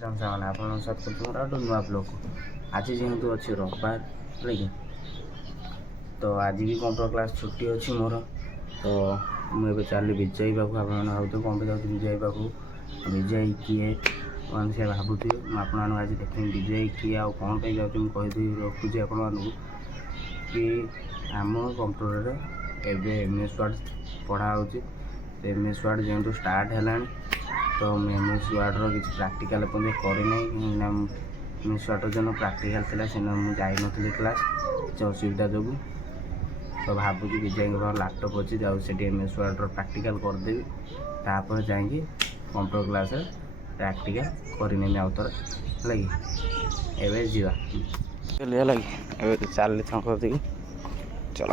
ସାଙ୍ଗମାନେ ଆପଣଙ୍କ ସାଥ କରୁଛୁ ମୋର ଗୋଟେ ନୂଆ ବ୍ଲଗ୍। ଆଜି ଯେହେତୁ ଅଛି ରବିବାର ହେଲା ତ ଆଜି ବି କମ୍ପ୍ୟୁଟର କ୍ଲାସ୍ ଛୁଟି ଅଛି ମୋର। ତ ମୁଁ ଏବେ ଚାଲିଲି ବିଜୟ ପାଖକୁ। ଆପଣମାନେ ଭାବୁଥିବେ କ'ଣ ପାଇଁ ଯାଉଛି ବିଜୟ ପାଖକୁ, ବିଜୟ କିଏ ମାନେ ସେ ଭାବୁଥିବେ। ମୁଁ ଆପଣମାନଙ୍କୁ ଆଜି ଦେଖେଇବି ବିଜୟ କିଏ ଆଉ କ'ଣ ପାଇଁ ଯାଉଛି। ମୁଁ କହିଦେଇ ରଖୁଛି ଆପଣମାନଙ୍କୁ କି ଆମ କମ୍ପ୍ୟୁଟରରେ ଏବେ MS Word ପଢ଼ା ହେଉଛି। MS Word ଯେହେତୁ ଷ୍ଟାର୍ଟ ହେଲାଣି ତ ମୁଁ MS Wordର କିଛି ପ୍ରାକ୍ଟିକାଲ୍ ଏପର୍ଯ୍ୟନ୍ତ କରିନାହିଁ। କାହିଁକିନା MS Word ଯେନ ପ୍ରାକ୍ଟିକାଲ୍ ଥିଲା ସେଦିନ ମୁଁ ଯାଇନଥିଲି କ୍ଲାସ୍ କିଛି ଅସୁବିଧା ଯୋଗୁଁ। ତ ଭାବୁଛି ବିଜୟଙ୍କ ପାଖରେ ଲ୍ୟାପଟପ୍ ଅଛି, ଯାଉ ସେଠି MS Wordର ପ୍ରାକ୍ଟିକାଲ୍ କରିଦେବି, ତାପରେ ଯାଇକି କମ୍ପ୍ୟୁଟର କ୍ଲାସ୍ରେ ପ୍ରାକ୍ଟିକାଲ୍ କରିନେବି ଆଉ ଥରେ ହେଲା କି। ଏବେ ଯିବା ହେଲା କି, ଏବେ ଚାଲିଲି ତାଙ୍କ କତିକି, ଚଲ।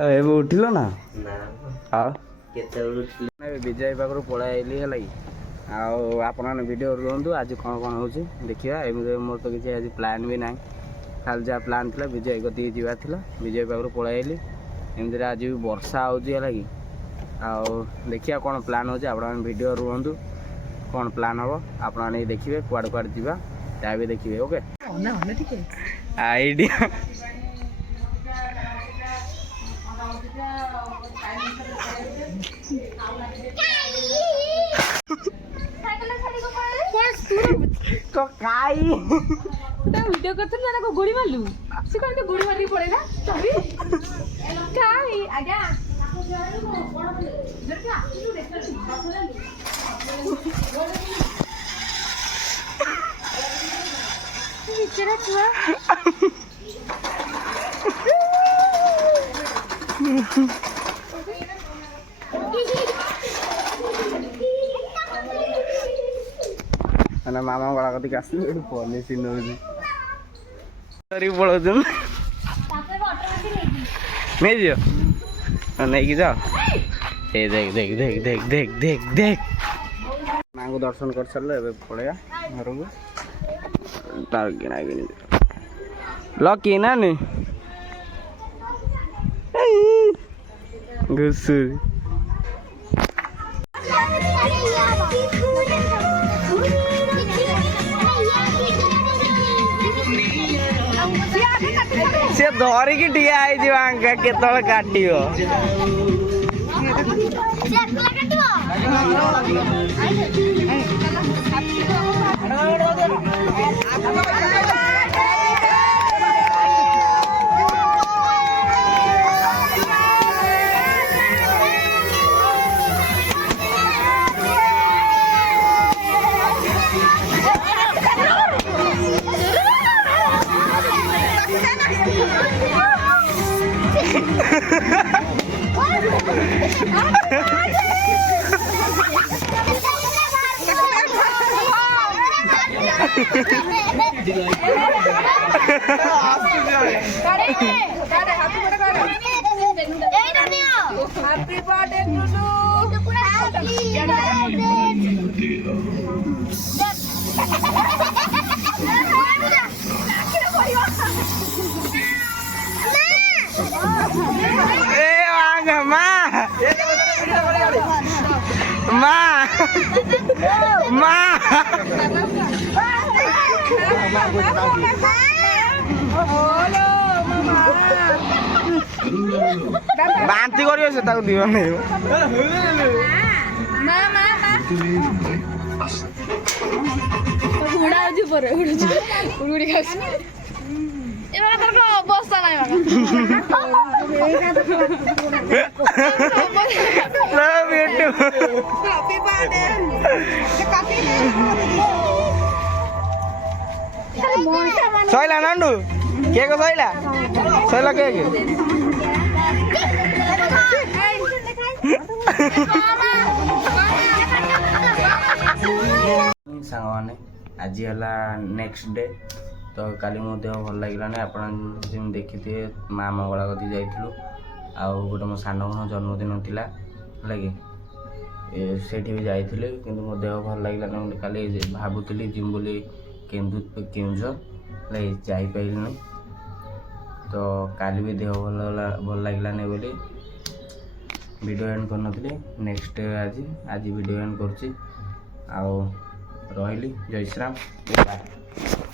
ଏବେ ଉଠିଲ ନା? ଆଉ ବିଜୟ ପାଖରୁ ପଳାଇ ଆଇଲି ହେଲା କି। ଆଉ ଆପଣମାନେ ଭିଡ଼ିଓ ରୁହନ୍ତୁ, ଆଜି କ'ଣ କ'ଣ ହେଉଛି ଦେଖିବା। ଏମିତି ମୋର ତ କିଛି ଆଜି ପ୍ଲାନ୍ ବି ନାହିଁ, ଖାଲି ଯାହା ପ୍ଲାନ୍ ଥିଲା ବିଜୟ କତିକି ଯିବାର ଥିଲା। ବିଜୟ ପାଖରୁ ପଳାଇ ଆଇଲି। ଏମିତିରେ ଆଜି ବି ବର୍ଷା ହେଉଛି ହେଲା କି। ଆଉ ଦେଖିବା କ'ଣ ପ୍ଲାନ୍ ହେଉଛି। ଆପଣମାନେ ଭିଡ଼ିଓ ରୁହନ୍ତୁ, କ'ଣ ପ୍ଲାନ୍ ହେବ ଆପଣମାନେ ଦେଖିବେ, କୁଆଡ଼େ କୁଆଡ଼େ ଯିବା ତାହା ବି ଦେଖିବେ। ଓକେ ଆଇଡ଼ିଆ ভিডিও করতে না গুড়ি মারলু সে কোন গুড়ি মারি পড়ে না তবে কাই আজ্ঞা বিচরা ছুয়া ମାମା ଗଳା କତିକି ଆସିଲି, ଏଠି ପଲିସି ନେଉଛି ଧରିକି ପଳାଉଛୁ। ନେଇଯିବ ନେଇକି ଯାଅ। ଏ ଦେଖ ଦେଖ ଦେଖ ଦେଖ ଦେଖ ଦେଖ ଦେଖ ମାଙ୍କୁ ଦର୍ଶନ କରିସାରିଲେ ଏବେ ପଳେଇବା ଘରକୁ। ତାର କିଣା କିଣି ଲକି ନାନି ଘୁଷୁରୀ ସେ ଧରିକି ଠିଆ ହେଇଯିବ ଆଙ୍କା କେତେବେଳେ କାଟିବ। ବାନ୍ତି କରିବ ସେ, ତାକୁ ଦିଅ ନେଇ অবস্থা নাই ସଇଲା ନାଣ୍ଡୁ କେକ୍ ସଇଲା ସଇଲା କେକ୍। ସାଙ୍ଗମାନେ ଆଜି ହେଲା ନେକ୍ସଟ ଡେ। ତ କାଲି ମୋ ଦେହ ଭଲ ଲାଗିଲାନି। ଆପଣ ଯେମିତି ଦେଖିଥିବେ ମା ମଙ୍ଗଳା କତିକି ଯାଇଥିଲୁ। ଆଉ ଗୋଟେ ମୋ ସାନ ଭଉଣୀ ଜନ୍ମଦିନ ଥିଲା ହେଲା କି। ସେଇଠି ବି ଯାଇଥିଲି କିନ୍ତୁ ମୋ ଦେହ ଭଲ ଲାଗିଲାନି ବୋଲି କାଲି ଭାବୁଥିଲି ଯିମ୍ ବୋଲି କେଉଁଝର ହେଲେ ଯାଇପାରିଲିନି। ତ କାଲି ବି ଦେହ ଭଲ ଲାଗିଲାନି ବୋଲି ଭିଡ଼ିଓ ଏଣ୍ଡ କରିନଥିଲି। ନେକ୍ସଟ ଆଜି ଭିଡ଼ିଓ ଏଣ୍ଡ କରୁଛି। ଆଉ ରହିଲି, ଜୟ ଶ୍ରୀରାମ, ବାଏ।